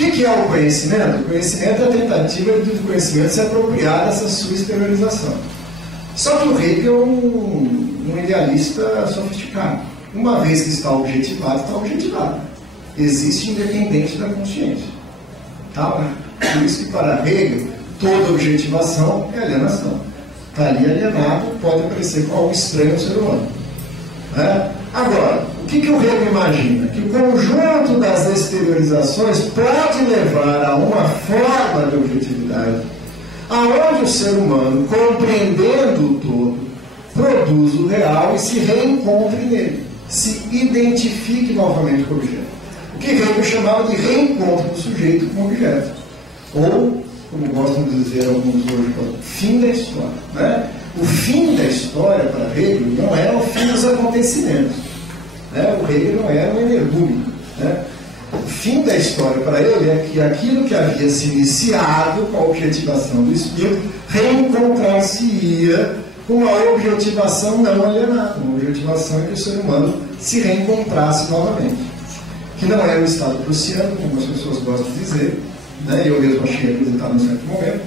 que é o conhecimento? O conhecimento é a tentativa do conhecimento se apropriar dessa sua exteriorização. Só que o Hegel é um idealista sofisticado. Uma vez que está objetivado, está objetivado. Existe independente da consciência. Tá? Por isso que para Hegel, toda objetivação é alienação. Está ali alienado, pode aparecer como algo estranho ao ser humano. Né? Agora, o que o Hegel imagina? Que o conjunto das exteriorizações pode levar a uma forma de objetividade, aonde o ser humano, compreendendo o todo, produz o real e se reencontre nele, se identifique novamente com o objeto. O que Hegel chamava de reencontro do sujeito com o objeto. Ou, como gostam de dizer alguns hoje, fim da história. Né? O fim da história para Hegel não é o fim dos acontecimentos. Né? O Hegel não era um energúmeno. Né? O fim da história para ele é que aquilo que havia se iniciado com a objetivação do espírito reencontrar-se-ia com a objetivação não alienada, uma objetivação em que o ser humano se reencontrasse novamente. Que não era o estado prussiano, como as pessoas gostam de dizer, né? Eu mesmo achei apresentado em certo momento,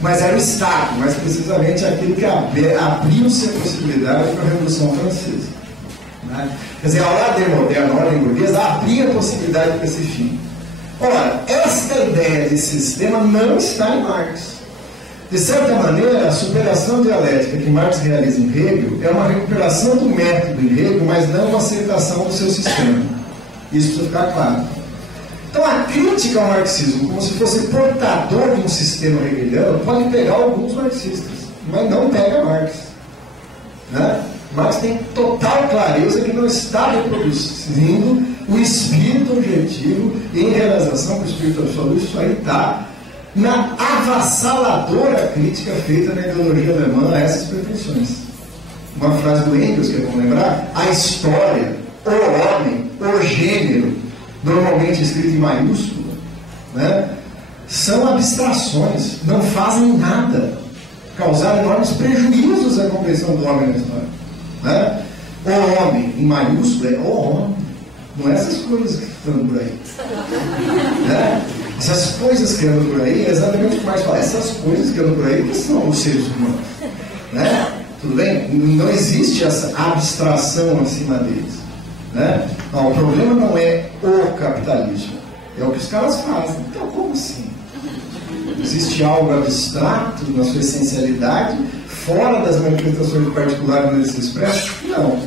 mas era o Estado, mais precisamente aquilo que abriu-se a possibilidade para a Revolução Francesa. Né? Quer dizer, a ordem moderna, a ordem burguesa, abria a possibilidade para esse fim. Ora, esta ideia de sistema não está em Marx. De certa maneira, a superação dialética que Marx realiza em Hegel é uma recuperação do método em Hegel, mas não uma aceitação do seu sistema. Isso precisa ficar claro. Então, a crítica ao marxismo, como se fosse portador de um sistema hegeliano, pode pegar alguns marxistas, mas não pega Marx. Né? Marx tem total clareza que não está reproduzindo o espírito objetivo em realização com o espírito absoluto. Isso aí está na avassaladora crítica feita na ideologia alemã a essas pretensões. Uma frase do Engels, que é bom lembrar: a história, o homem, o gênero, normalmente escrito em maiúscula, né, são abstrações, não fazem nada, causaram enormes prejuízos à compreensão do homem na história. Né? O homem, em maiúscula, é o homem, não é essas coisas que estão por aí. Né? Essas coisas que andam por aí, é exatamente o que Marx fala, essas coisas que andam por aí que são os seres humanos. Né? Tudo bem? Não existe essa abstração acima deles. Né? Não, o problema não é o capitalismo, é o que os caras fazem. Então, como assim? Existe algo abstrato na sua essencialidade, fora das manifestações particulares onde ele se expressa? Não.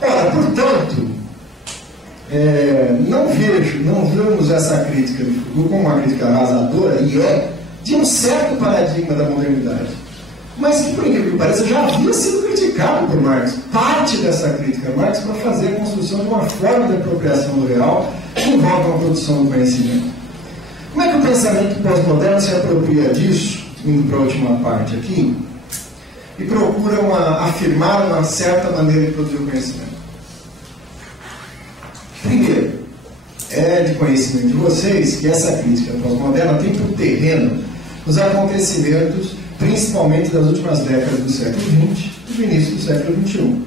Ora, portanto, não vemos essa crítica de Foucault como uma crítica arrasadora, e é de um certo paradigma da modernidade. Mas que, por incrível que pareça, já havia sido criticado por Marx. Parte dessa crítica a Marx para fazer a construção de uma forma de apropriação do real que envolve uma produção do conhecimento. Como é que o pensamento pós-moderno se apropria disso, indo para a última parte aqui, e procura afirmar uma certa maneira de produzir o conhecimento? Primeiro, é de conhecimento de vocês que essa crítica pós-moderna tem por terreno os acontecimentos principalmente das últimas décadas do século XX e do início do século XXI.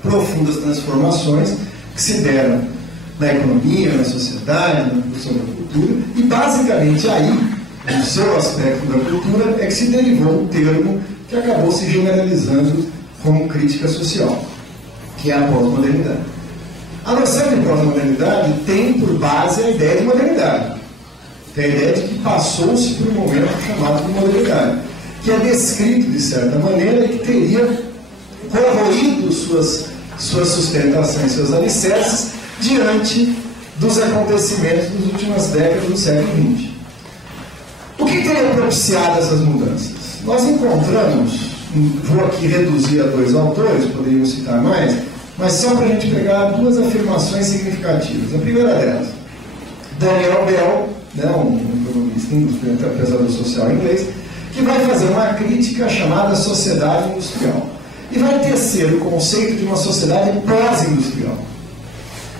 Profundas transformações que se deram na economia, na sociedade, na produção da cultura, e basicamente aí, no seu aspecto da cultura, é que se derivou o termo que acabou se generalizando como crítica social, que é a pós-modernidade. A noção de pós-modernidade tem por base a ideia de modernidade. Tem a ideia de que passou-se por um momento chamado de modernidade, que é descrito de certa maneira e que teria corroído suas sustentações, seus alicerces, diante dos acontecimentos das últimas décadas do século XX. O que teria propiciado essas mudanças? Nós encontramos, vou aqui reduzir a 2 autores, poderíamos citar mais, mas só para a gente pegar 2 afirmações significativas. A primeira delas, Daniel Bell, né, um economista, um pensador social inglês, que vai fazer uma crítica chamada sociedade industrial. E vai tecer o conceito de uma sociedade pós-industrial.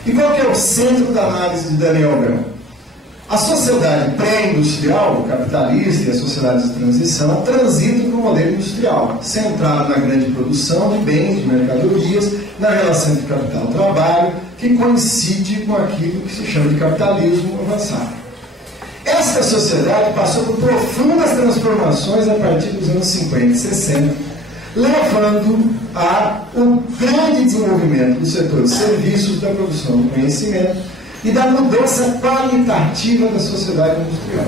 E qual que é o centro da análise de Daniel Bell? A sociedade pré-industrial, capitalista, e a sociedade de transição transitam para o modelo industrial, centrado na grande produção de bens, de mercadorias, na relação entre capital e trabalho, que coincide com aquilo que se chama de capitalismo avançado. Esta sociedade passou por profundas transformações a partir dos anos 50 e 60, levando ao grande desenvolvimento do setor de serviços, da produção do conhecimento e da mudança qualitativa da sociedade industrial.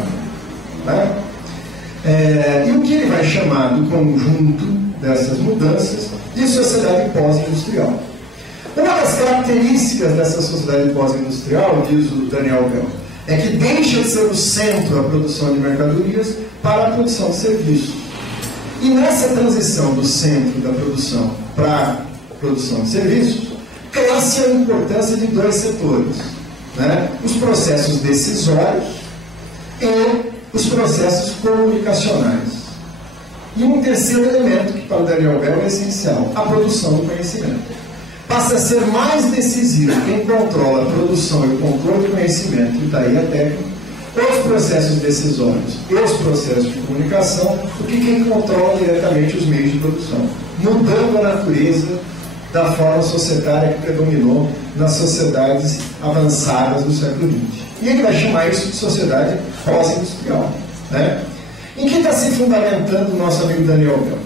Né? E o que ele vai chamar do conjunto dessas mudanças de sociedade pós-industrial. Uma das características dessa sociedade pós-industrial, diz o Daniel Bell, é que deixa de ser o centro a produção de mercadorias para a produção de serviços. E nessa transição do centro da produção para a produção de serviços, cresce a importância de dois setores, né? Os processos decisórios e os processos comunicacionais. E um terceiro elemento, que para o Daniel Bell é essencial, a produção do conhecimento. Passa a ser mais decisivo quem controla a produção e o controle do conhecimento, e daí a técnica, os processos decisórios e os processos de comunicação, do que quem controla diretamente os meios de produção, mudando a natureza da forma societária que predominou nas sociedades avançadas do século XX. E ele vai chamar isso de sociedade pós-industrial. Né? Em que está se fundamentando o nosso amigo Daniel Bell?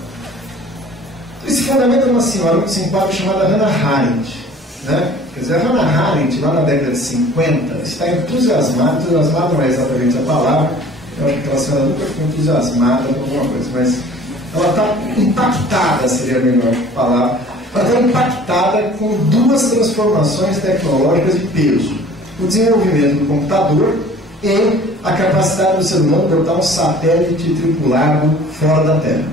Ele se fundamenta numa senhora muito simpática chamada Hannah Arendt. Né? Quer dizer, a Hannah Arendt, lá na década de 50, está entusiasmada não é exatamente a palavra, eu acho que aquela senhora nunca ficou entusiasmada com alguma coisa, mas ela está impactada, seria a melhor palavra. Ela está impactada com duas transformações tecnológicas de peso: o desenvolvimento do computador e a capacidade do ser humano de botar um satélite tripulado fora da Terra.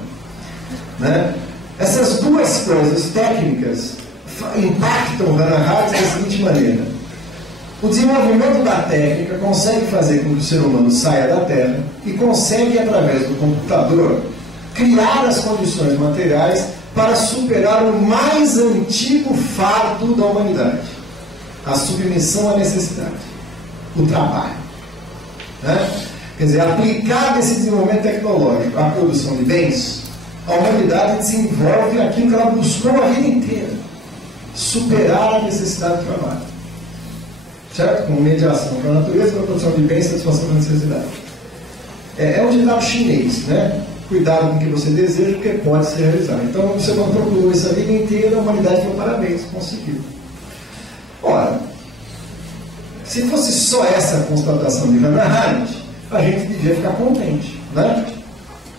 Né? Essas duas coisas técnicas impactam Hannah Arendt da seguinte maneira: o desenvolvimento da técnica consegue fazer com que o ser humano saia da Terra e consegue, através do computador, criar as condições materiais para superar o mais antigo fardo da humanidade: a submissão à necessidade, o trabalho. Né? Quer dizer, aplicado esse desenvolvimento tecnológico à produção de bens, a humanidade desenvolve aquilo que ela buscou a vida inteira: superar a necessidade do trabalho. Certo? Com mediação para a natureza, para a produção de bens e satisfação da necessidade. É um ditado chinês, né? Cuidado com o que você deseja, porque pode se realizar. Então, você não procurou isso a vida inteira, a humanidade deu parabéns, conseguiu. Ora, se fosse só essa constatação de Hannah Arendt, a gente devia ficar contente, né?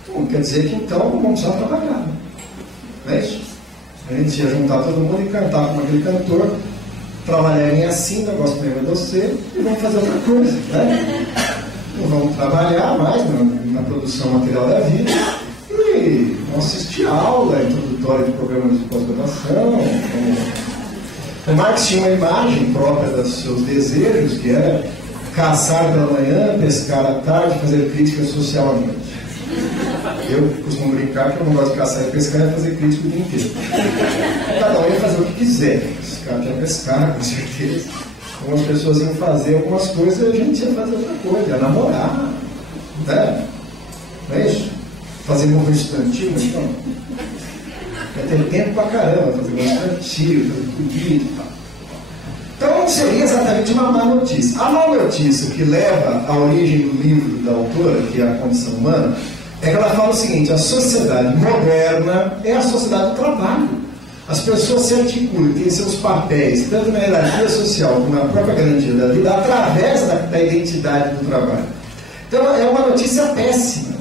Então, quer dizer que então vamos só trabalhar. Não é isso? A gente ia juntar todo mundo e cantar como aquele cantor: trabalharem assim, negócio mesmo é você, e vamos fazer outra coisa, né? Não vamos trabalhar mais na produção material da vida e vamos assistir aula introdutória de programas de pós-graduação. O Marx tinha uma imagem própria dos seus desejos, que era caçar pela manhã, pescar à tarde, fazer crítica social à noite. Eu costumo brincar que eu não gosto de caçar e pescar, é fazer crítica o dia inteiro. Cada um ia fazer o que quiser. Esse cara quer pescar, com certeza. Algumas pessoas iam fazer algumas coisas e a gente ia fazer outra coisa, ia namorar, né? Não é isso? Fazer movimento estudantil, então. Ia ter tempo pra caramba, fazer movimento estudantil, fazer política e tal. Então seria exatamente uma má notícia. A má notícia que leva à origem do livro da autora, que é A Condição Humana, é que ela fala o seguinte: a sociedade moderna é a sociedade do trabalho. As pessoas se articulam, têm seus papéis, tanto na hierarquia social como na própria garantia da vida, através da identidade do trabalho. Então é uma notícia péssima.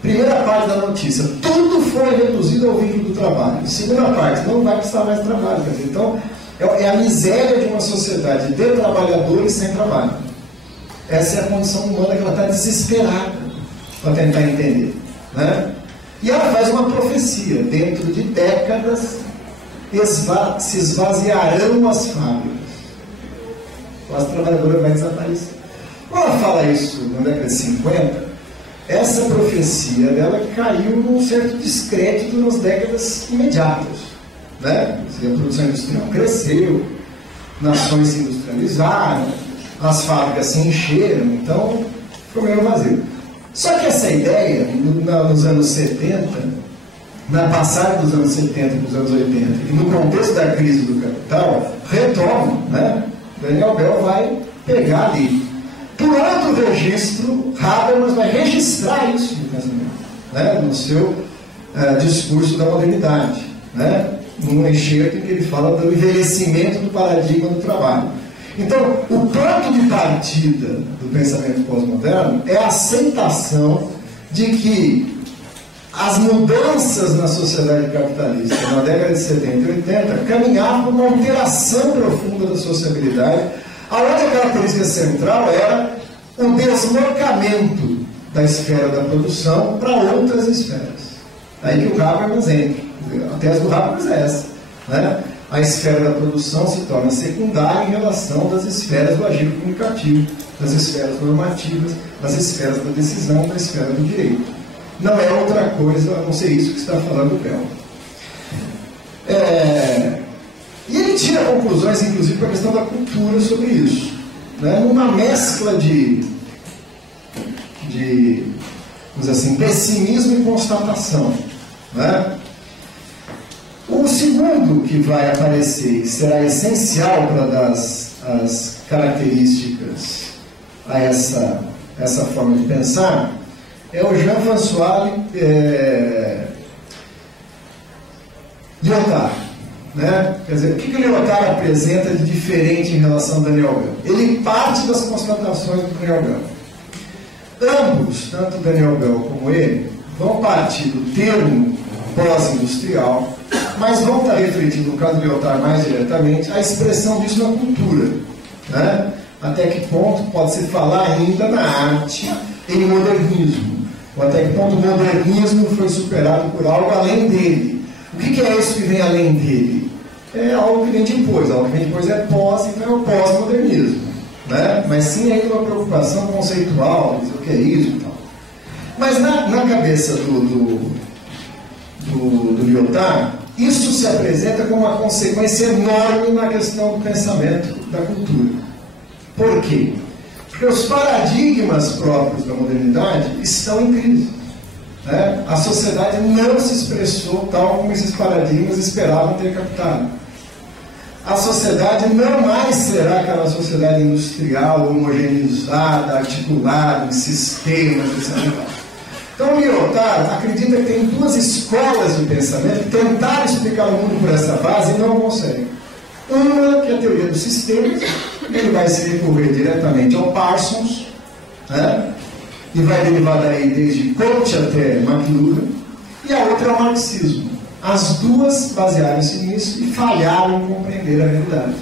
Primeira parte da notícia: tudo foi reduzido ao vínculo do trabalho. Segunda parte: não vai precisar mais trabalho. Quer dizer, então é a miséria de uma sociedade de trabalhadores sem trabalho. Essa é a condição humana que ela está desesperada para tentar entender. Né? E ela faz uma profecia: dentro de décadas se esvaziarão as fábricas, a classe trabalhadora vai desaparecer. Quando ela fala isso na década de 50, essa profecia dela caiu num certo descrédito nas décadas imediatas. Né? A produção industrial cresceu, nações se industrializaram, as fábricas se encheram, então ficou meio vazio. Só que essa ideia, nos anos 70, na passagem dos anos 70 para os anos 80, e no contexto da crise do capital, retoma, né? Daniel Bell vai pegar ali. Por outro registro, Habermas vai registrar isso no pensamento, né? No seu discurso da modernidade, né? Num excerto em que ele fala do envelhecimento do paradigma do trabalho. Então, o ponto de partida do pensamento pós-moderno é a aceitação de que as mudanças na sociedade capitalista na década de 70 e 80 caminhavam para uma alteração profunda da sociabilidade, onde a característica central era o deslocamento da esfera da produção para outras esferas. Aí que o Habermas entra. A tese do Habermas é essa, né? A esfera da produção se torna secundária em relação das esferas do agir comunicativo, das esferas normativas, das esferas da decisão, da esfera do direito. Não é outra coisa a não ser isso que está falando o Bell. E ele tira conclusões, inclusive, para a questão da cultura sobre isso, né? Numa mescla de vamos dizer assim, pessimismo e constatação, né? O segundo que vai aparecer e será essencial para dar as características a essa forma de pensar é o Jean-François Lyotard, né? Quer dizer, o que o Lyotard apresenta de diferente em relação ao Daniel Bell? Ele parte das constatações do Daniel Bell. Ambos, tanto Daniel Bell como ele, vão partir do termo pós-industrial, mas vão estar refletindo, no caso do Lyotard mais diretamente, a expressão disso na cultura, né? Até que ponto pode-se falar ainda na arte em modernismo, ou até que ponto o modernismo foi superado por algo além dele. O que é isso que vem além dele? É algo que vem depois, algo que vem depois é pós, então é o pós-modernismo, né? Mas sim ainda uma preocupação conceitual, dizer o que é isso e tal. Mas na cabeça do Lyotard, isso se apresenta como uma consequência enorme na questão do pensamento da cultura. Por quê? Porque os paradigmas próprios da modernidade estão em crise, né? A sociedade não se expressou tal como esses paradigmas esperavam ter captado. A sociedade não mais será aquela sociedade industrial, homogeneizada, articulada, em sistemas, etc. Então o Lyotard acredita que tem duas escolas de pensamento que tentaram explicar o mundo por essa base e não conseguem. Uma que é a teoria dos sistemas, ele vai se recorrer diretamente ao Parsons, né? E vai derivar daí desde Comte até McLuhan, e a outra é o marxismo. As duas basearam-se nisso e falharam em compreender a realidade,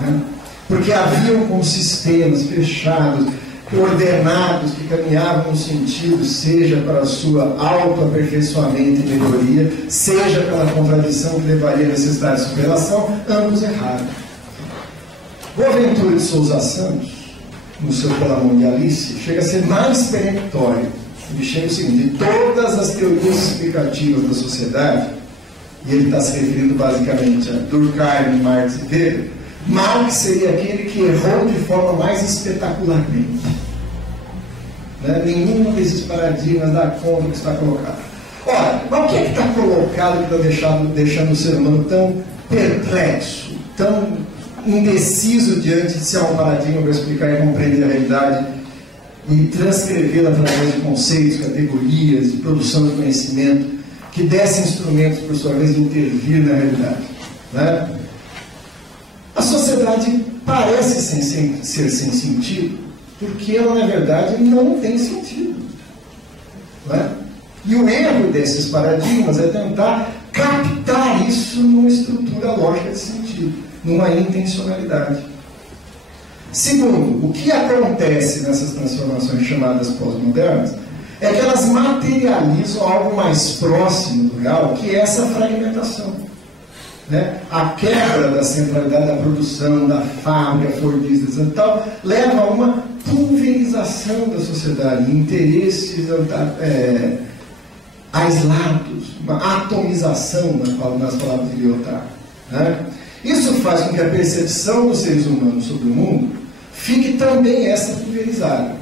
né? Porque haviam como sistemas fechados, ordenados, que caminhavam no sentido, seja para a sua autoaperfeiçoamento e melhoria, seja pela contradição que levaria à necessidade de superação, ambos erraram. Boaventura de Souza Santos, no seu Pela Mão de Alice, chega a ser mais peremptório. Ele chega o seguinte: de todas as teorias explicativas da sociedade, e ele está se referindo basicamente a Durkheim, Marx e Weber, Marx seria aquele que errou de forma mais espetacularmente, né? Nenhum desses paradigmas dá conta do que está colocado. Ora, mas o que é que está colocado que está deixando o ser humano tão perplexo, tão indeciso diante de se há um paradigma para explicar e compreender a realidade e transcrevê-la através de conceitos, categorias, de produção de conhecimento, que dessem instrumentos, por sua vez, de intervir na realidade, né? A sociedade parece ser sem sentido, porque ela, na verdade, não tem sentido, né? E o erro desses paradigmas é tentar captar isso numa estrutura lógica de sentido, numa intencionalidade. Segundo, o que acontece nessas transformações chamadas pós-modernas é que elas materializam algo mais próximo do real, que é essa fragmentação, né? A quebra da centralidade da produção, da fábrica, fordista e tal, leva a uma pulverização da sociedade, interesses aislados, uma atomização, nas palavras de Lyotard, né? Isso faz com que a percepção dos seres humanos sobre o mundo fique também essa pulverizada.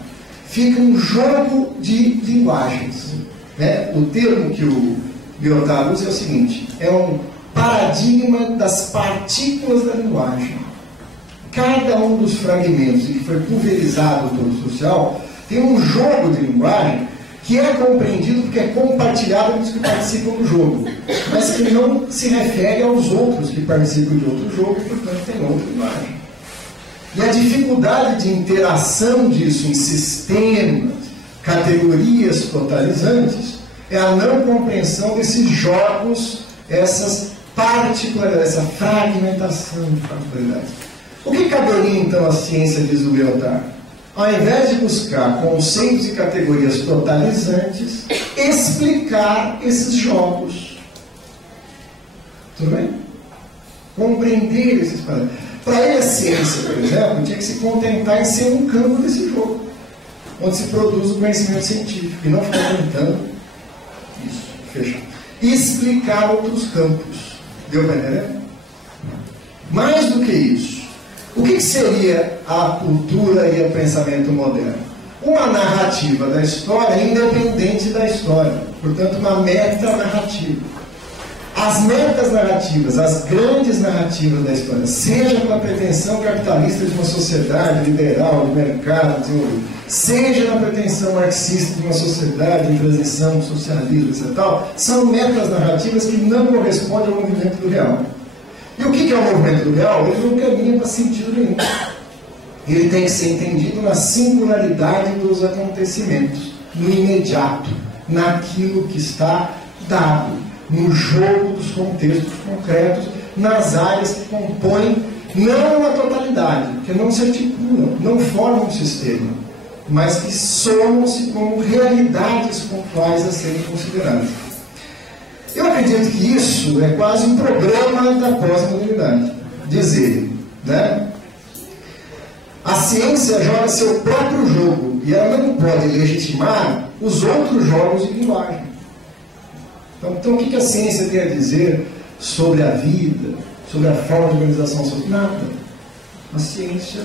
Fica um jogo de linguagens. Né? O termo que o Lyotard usa é o seguinte: é um paradigma das partículas da linguagem. Cada um dos fragmentos que foi pulverizado do todo social tem um jogo de linguagem que é compreendido porque é compartilhado pelos que participam do jogo, mas que não se refere aos outros que participam de outro jogo e, portanto, tem outra linguagem. E a dificuldade de interação disso em sistemas, categorias totalizantes, é a não compreensão desses jogos, essas particularidades, essa fragmentação de particularidades. O que caberia, então, à ciência, diz o Lyotard? Ao invés de buscar conceitos e categorias totalizantes, explicar esses jogos. Tudo bem? Compreender esses parâmetros. Para ele, a ciência, por exemplo, tinha que se contentar em ser um campo desse jogo, onde se produz o conhecimento científico, e não ficar tentando isso, fechar. Explicar outros campos. Deu para entender? Mais do que isso, o que seria a cultura e o pensamento moderno? Uma narrativa da história independente da história. Portanto, uma meta-narrativa. As metas narrativas, as grandes narrativas da história, seja pela pretensão capitalista de uma sociedade liberal, de mercado desenvolvido, seja na pretensão marxista de uma sociedade de transição, socialismo, etc., tal, são metas narrativas que não correspondem ao movimento do real. E o que é o movimento do real? Ele não caminha para sentido nenhum. Ele tem que ser entendido na singularidade dos acontecimentos, no imediato, naquilo que está dado, no jogo dos contextos concretos, nas áreas que compõem, não na totalidade, que não se articulam, não formam um sistema, mas que somam-se como realidades pontuais a serem consideradas. Eu acredito que isso é quase um programa da pós-modernidade. Dizer, né? A ciência joga seu próprio jogo e ela não pode legitimar os outros jogos de linguagem. Então o que a ciência tem a dizer sobre a vida, sobre a forma de organização social? Nada. A ciência,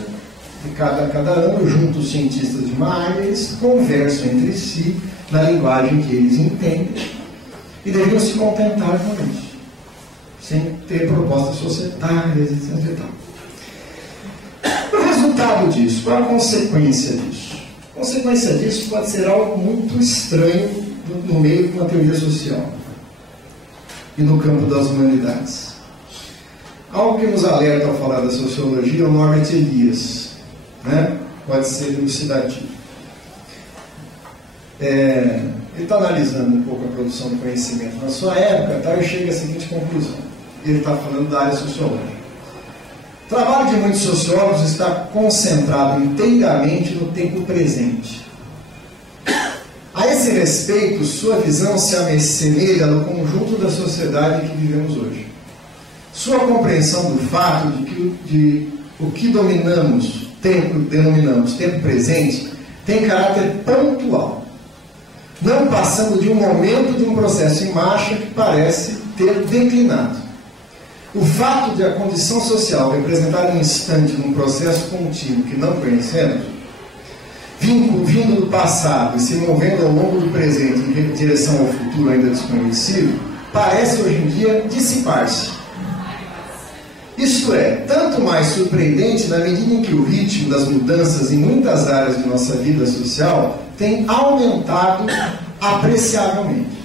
de cada ano, junto os cientistas de uma área, eles conversam entre si na linguagem que eles entendem e deveriam se contentar com isso, sem ter propostas societárias, etc. O resultado disso, qual a consequência disso? A consequência disso pode ser algo muito estranho no meio de uma teoria social e no campo das humanidades. Algo que nos alerta ao falar da sociologia é o Norbert Elias, né? Pode ser elucidativo. Ele está analisando um pouco a produção do conhecimento na sua época, tá? E chega à seguinte conclusão. Ele está falando da área sociológica. O trabalho de muitos sociólogos está concentrado inteiramente no tempo presente. A esse respeito, sua visão se assemelha no conjunto da sociedade que vivemos hoje. Sua compreensão do fato de que o que denominamos tempo presente tem caráter pontual, não passando de um momento de um processo em marcha que parece ter declinado. O fato de a condição social representar um instante num processo contínuo que não conhecemos, vindo do passado e se movendo ao longo do presente em direção ao futuro ainda desconhecido, parece hoje em dia dissipar-se. Isto é, tanto mais surpreendente na medida em que o ritmo das mudanças em muitas áreas de nossa vida social tem aumentado apreciavelmente.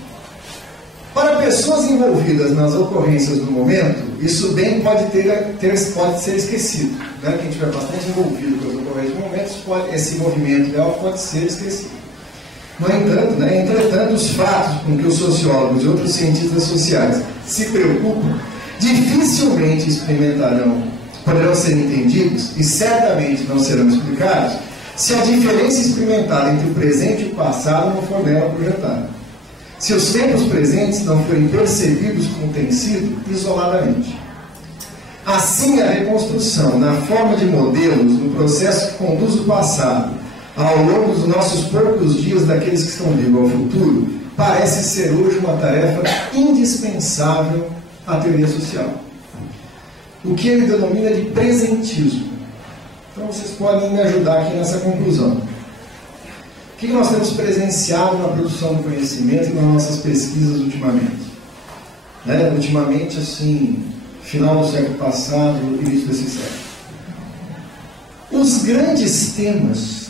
Para pessoas envolvidas nas ocorrências do momento, isso bem pode ser esquecido. Né? Quem estiver bastante envolvido com as ocorrências do momento, esse movimento real pode ser esquecido. No entanto, entretanto, os fatos com que os sociólogos e outros cientistas sociais se preocupam dificilmente poderão ser entendidos e certamente não serão explicados se a diferença experimentada entre o presente e o passado não for nela projetada. Se os tempos presentes não forem percebidos como têm sido isoladamente. Assim, a reconstrução na forma de modelos no processo que conduz o passado ao longo dos nossos poucos dias daqueles que estão vivos ao futuro parece ser hoje uma tarefa indispensável à teoria social. O que ele denomina de presentismo. Então vocês podem me ajudar aqui nessa conclusão. O que nós temos presenciado na produção do conhecimento e nas nossas pesquisas ultimamente? Ultimamente, assim, final do século passado, início desse século. Os grandes temas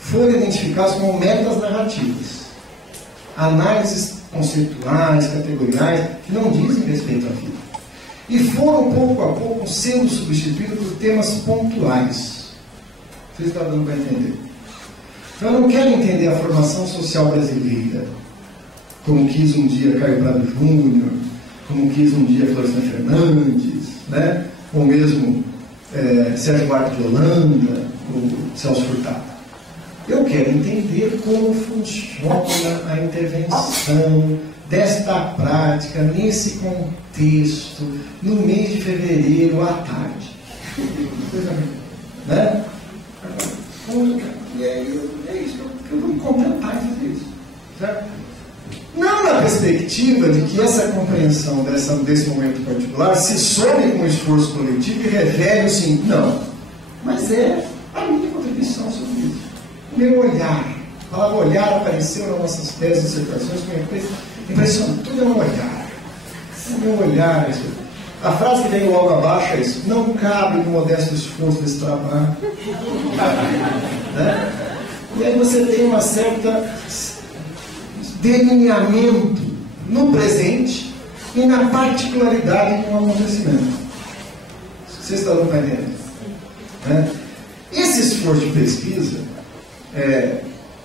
foram identificados como metas narrativas. Análises conceituais, categoriais, que não dizem respeito à vida. E foram, pouco a pouco, sendo substituídos por temas pontuais. Vocês estão dando para entender? Então, eu não quero entender a formação social brasileira, como quis um dia Caio Prado Júnior, como quis um dia Florestan Fernandes, ou mesmo Sérgio Buarque de Holanda, ou Celso Furtado. Eu quero entender como funciona a intervenção desta prática nesse contexto, no mês de fevereiro à tarde. É isso, eu vou me contentar em fazer isso. Certo? Não na perspectiva de que essa compreensão desse momento particular se some com o esforço coletivo e revele assim, não. Mas é a minha contribuição sobre isso. O meu olhar. A palavra olhar apareceu nas nossas teses e dissertações com impressionante. Tudo é um olhar. O meu olhar. A frase que vem logo abaixo é isso. Não cabe no modesto esforço desse trabalho. E aí você tem uma certa delineamento no presente e na particularidade de um acontecimento. Vocês estão entendendo? Esse esforço de pesquisa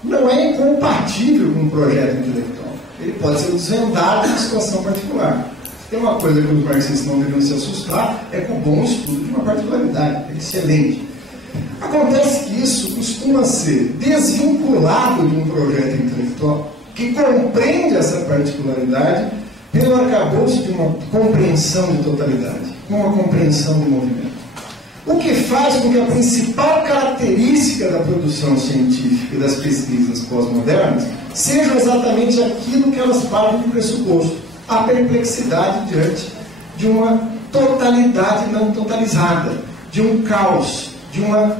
não é incompatível com um projeto intelectual. Ele pode ser desvendado em situação particular. Tem uma coisa que os marxistas não devem se assustar, é com o bom estudo de uma particularidade. É excelente. Acontece que isso costuma ser desvinculado de um projeto intelectual que compreende essa particularidade pelo arcabouço de uma compreensão de totalidade, uma compreensão de movimento. O que faz com que a principal característica da produção científica e das pesquisas pós-modernas seja exatamente aquilo que elas partem do pressuposto, a perplexidade diante de uma totalidade não totalizada, de um caos, de uma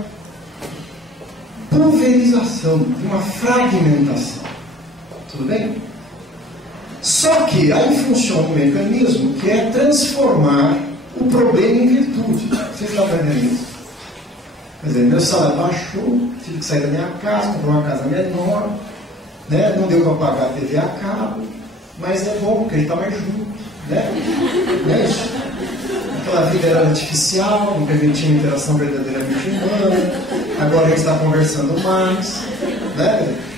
pulverização, de uma fragmentação. Tudo bem? Só que aí funciona um mecanismo que é transformar o problema em virtude. Vocês estão aprendendo isso? Quer dizer, meu salário baixou, tive que sair da minha casa, comprar uma casa menor, não deu para pagar a TV a cabo, mas é bom porque a gente está mais junto. Não é isso? Aquela vida era artificial, não permitia uma interação verdadeiramente humana, agora a gente está conversando mais.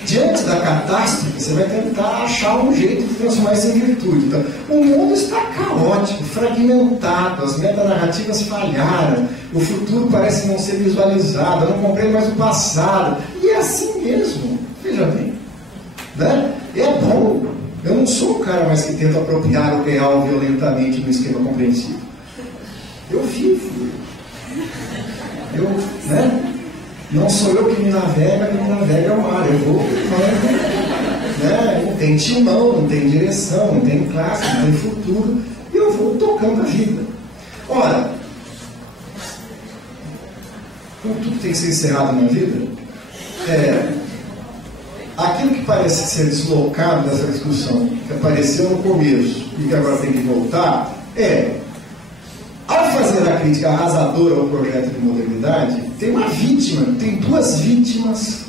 Diante da catástrofe, você vai tentar achar um jeito de transformar isso em virtude. Então, o mundo está caótico, fragmentado, as metanarrativas falharam, o futuro parece não ser visualizado, eu não compreendo mais o passado. E é assim mesmo, veja bem. É bom. Eu não sou o cara mais que tenta apropriar o real violentamente no esquema compreensivo. Eu vivo. Não sou eu que me navega o mar. Eu vou, não tem timão, não tem direção, não tem classe, não tem futuro. E eu vou tocando a vida. Ora, como tudo tem que ser encerrado na vida, aquilo que parece ser deslocado dessa discussão, que apareceu no começo e que agora tem que voltar, ao fazer a crítica arrasadora ao projeto de modernidade, tem duas vítimas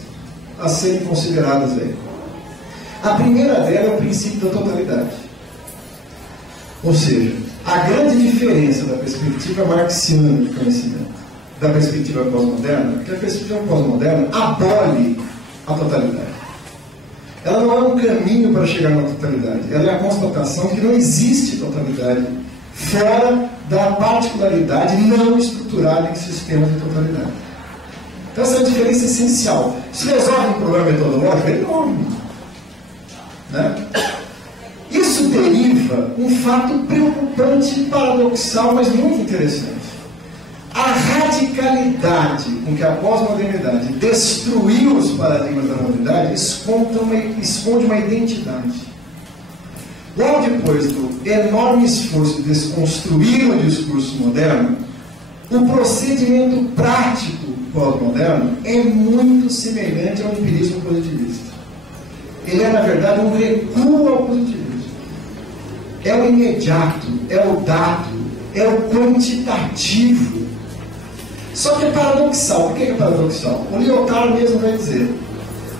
a serem consideradas aí. A primeira dela é o princípio da totalidade. Ou seja, a grande diferença da perspectiva marxiana de conhecimento da perspectiva pós-moderna é que a perspectiva pós-moderna abole a totalidade. Ela não é um caminho para chegar na totalidade, ela é a constatação que não existe totalidade fora da particularidade não estruturada em sistemas de totalidade. Então essa é a diferença essencial. Isso resolve um problema metodológico enorme. Isso deriva um fato preocupante, paradoxal, mas muito interessante. A radicalidade com que a pós-modernidade destruiu os paradigmas da modernidade esconde uma identidade. Logo depois do enorme esforço de desconstruir o discurso moderno, o procedimento prático pós-moderno é muito semelhante ao empirismo positivista. Ele é, na verdade, um recuo ao positivismo. É o imediato, é o dado, é o quantitativo. Só que é paradoxal. Por que é paradoxal? O Lyotard mesmo vai dizer: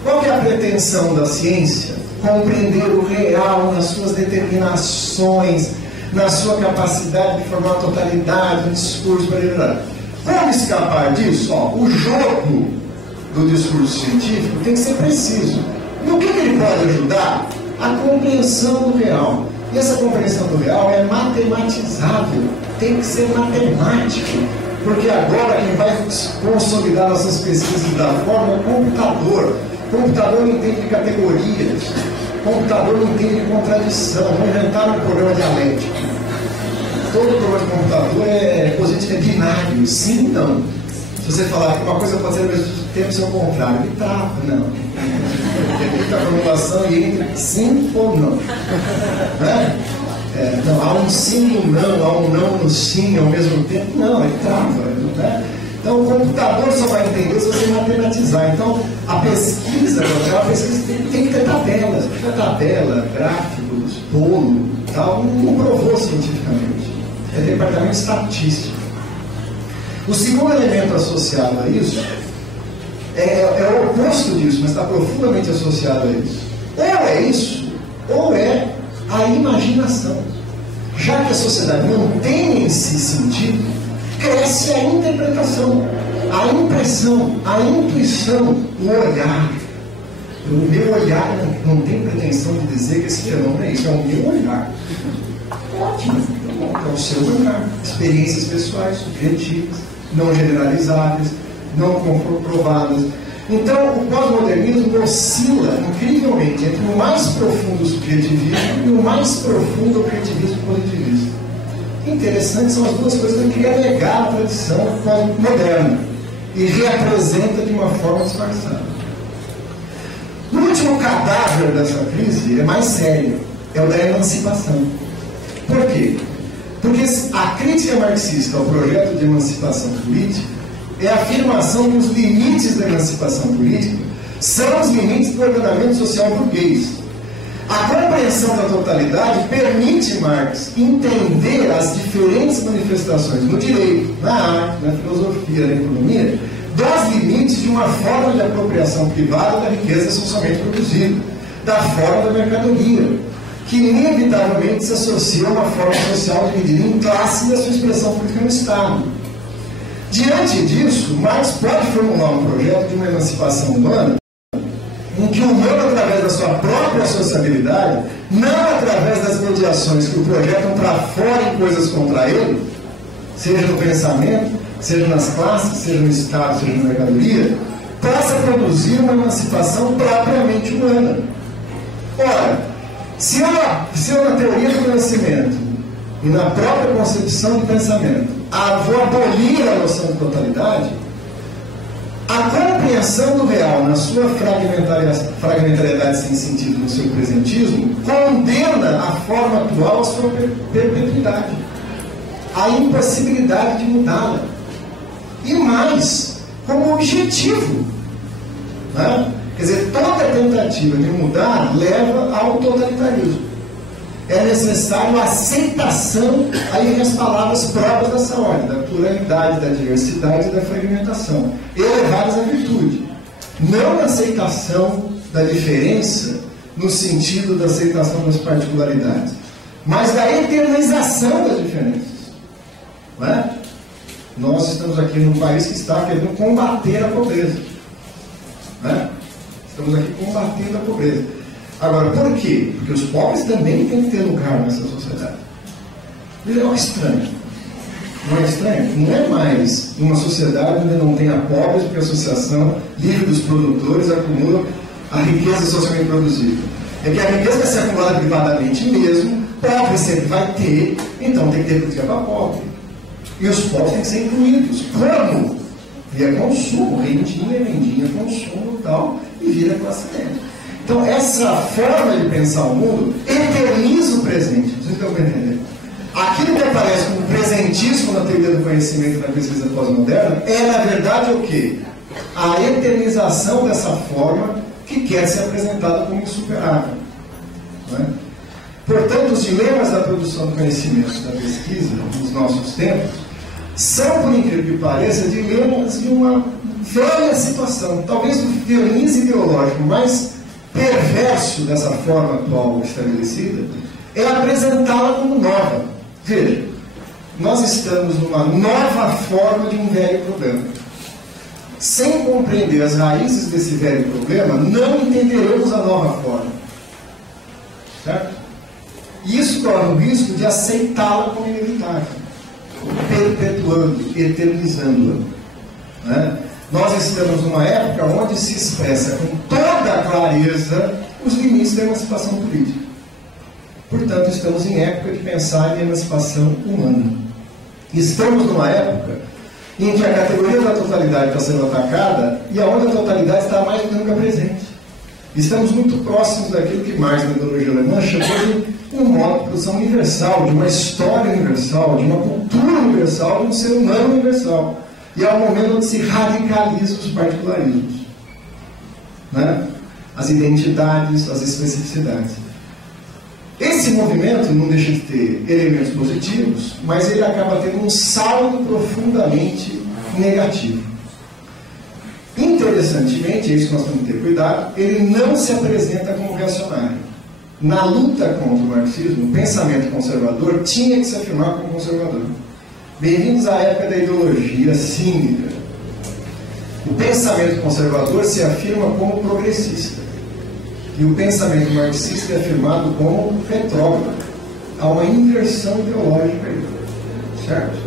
qual que é a pretensão da ciência? Compreender o real nas suas determinações, na sua capacidade de formar uma totalidade, um discurso para liberar. Como escapar disso? O jogo do discurso científico tem que ser preciso. E o que ele pode ajudar? A compreensão do real. E essa compreensão do real é matematizável, tem que ser matemático, porque agora quem vai consolidar nossas pesquisas da forma é o computador. O computador não entende de categorias, o computador não entende de contradição, não inventaram um programa dialético. Todo programa de computador é positivo, é binário, sim e não. Se você falar que uma coisa pode ser ao mesmo tempo seu contrário, ele trava, não. Depende da formulação e entra sim ou não. Né? Não, há um sim no não, há um não no sim ao mesmo tempo, não, ele trava. Né? Então o computador só vai entender se você matematizar. Então a pesquisa tem que ter tabelas, tabela, gráficos, bolo, tal, não provou cientificamente. É departamento estatístico. O segundo elemento associado a isso é o oposto disso, mas está profundamente associado a isso. Ou é isso, ou é a imaginação. Já que a sociedade não tem esse sentido, cresce a interpretação, a impressão, a intuição, o olhar. O meu olhar não tem pretensão de dizer que esse fenômeno é isso, é o meu olhar. Ótimo, é o seu olhar. Experiências pessoais, subjetivas, não generalizáveis, não comprovadas. Então, o pós-modernismo oscila incrivelmente entre o mais profundo subjetivismo e o mais profundo objetivismo positivista. Interessante são as duas coisas que queria negar a tradição moderna e reapresenta de uma forma disfarçada. O último cadáver dessa crise é mais sério, é o da emancipação. Por quê? Porque a crítica marxista ao projeto de emancipação política é a afirmação que os limites da emancipação política são os limites do ordenamento social burguês. A compreensão da totalidade permite Marx entender as diferentes manifestações no direito, na arte, na filosofia, na economia, dos limites de uma forma de apropriação privada da riqueza socialmente produzida, da forma da mercadoria, que inevitavelmente se associa a uma forma social dividida em classe e a sua expressão política no Estado. Diante disso, Marx pode formular um projeto de uma emancipação humana em que o humano, através da sua própria sociabilidade, não através das mediações que o projetam para fora em coisas contra ele, seja no pensamento, seja nas classes, seja no Estado, seja na mercadoria, possa produzir uma emancipação propriamente humana. Ora, se eu na teoria do conhecimento e na própria concepção do pensamento vou abolir a noção de totalidade, a compreensão do real na sua fragmentariedade sem sentido, no seu presentismo, condena a forma atual à sua perpetuidade, a impossibilidade de mudá-la. E mais, como objetivo. Né? Quer dizer, toda tentativa de mudar leva ao totalitarismo. É necessário a aceitação, aí vem as palavras próprias dessa ordem, da pluralidade, da diversidade e da fragmentação, elevadas à virtude. Não a aceitação da diferença no sentido da aceitação das particularidades, mas da eternização das diferenças. Não é? Nós estamos aqui num país que está querendo combater a pobreza. Não é? Estamos aqui combatendo a pobreza. Agora, por quê? Porque os pobres também têm que ter lugar nessa sociedade. Isso é estranho. Não é estranho? Não é mais uma sociedade onde não tenha pobres, porque a associação livre dos produtores acumula a riqueza socialmente produzida. É que a riqueza vai ser acumulada privadamente mesmo, pobre sempre vai ter, então tem que ter política para pobre. E os pobres têm que ser incluídos. Como? Via consumo, rendinha, consumo e tal, e vira classe média. Então, essa forma de pensar o mundo eterniza o presente. Vocês estão entendendo? Aquilo que aparece como presentismo na teoria do conhecimento e na pesquisa pós-moderna é, na verdade, o quê? A eternização dessa forma que quer ser apresentada como insuperável. Não é? Portanto, os dilemas da produção do conhecimento, da pesquisa, nos nossos tempos, são, por incrível que pareça, dilemas de uma velha situação. Talvez o verniz ideológico mais perverso dessa forma atual estabelecida é apresentá-la como nova. Veja, nós estamos numa nova forma de um velho problema. Sem compreender as raízes desse velho problema, não entenderemos a nova forma. Certo? E isso corre o risco de aceitá-la como inevitável, perpetuando, eternizando-a. Né? Nós estamos numa época onde se expressa com toda a clareza os limites da emancipação política. Portanto, estamos em época de pensar em emancipação humana. Estamos numa época em que a categoria da totalidade está sendo atacada e aonde a totalidade está mais do que nunca presente. Estamos muito próximos daquilo que Marx, na ideologia alemã, chamou de um modo de produção universal, de uma história universal, de uma cultura universal, de um ser humano universal. E é o momento onde se radicalizam os particularismos, né? As identidades, as especificidades. Esse movimento não deixa de ter elementos positivos, mas ele acaba tendo um saldo profundamente negativo. Interessantemente, é isso que nós temos que ter cuidado, ele não se apresenta como reacionário. Na luta contra o marxismo, o pensamento conservador tinha que se afirmar como conservador. Bem-vindos à época da ideologia cínica. O pensamento conservador se afirma como progressista. E o pensamento marxista é afirmado como retrógrado. Há uma inversão ideológica aí. Certo?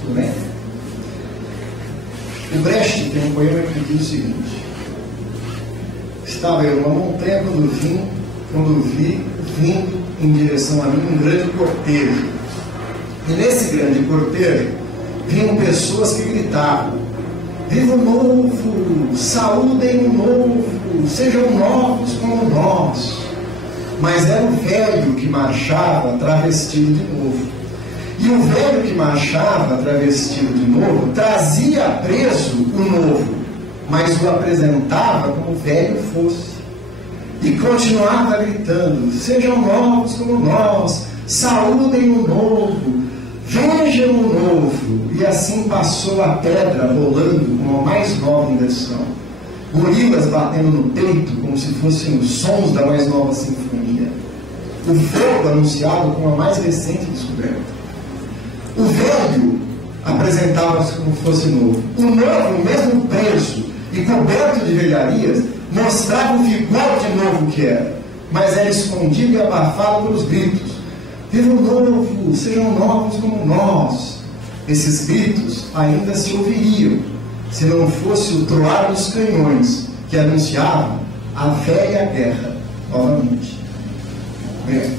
Tudo bem? O Brecht tem um poema que diz o seguinte: estava eu numa montanha quando vi vindo em direção a mim um grande cortejo. E nesse grande cortejo vinham pessoas que gritavam: viva o novo, saúdem o novo, sejam novos como nós. Mas era o velho que marchava travestido de novo. E o velho que marchava travestido de novo trazia preso o novo, mas o apresentava como velho fosse. E continuava gritando: sejam novos como nós, saúdem o novo, vejam o novo. E assim passou a pedra rolando com a mais nova inversão. Gorilas batendo no peito como se fossem os sons da mais nova sinfonia. O fogo anunciado com a mais recente descoberta. O velho apresentava-se como fosse novo. O novo, mesmo preso e coberto de velharias, mostrava o vigor de novo que era, mas era escondido e abafado pelos gritos: viva o novo, sejam novos como nós. Esses gritos ainda se ouviriam se não fosse o troar dos canhões que anunciavam a velha guerra novamente. Bem.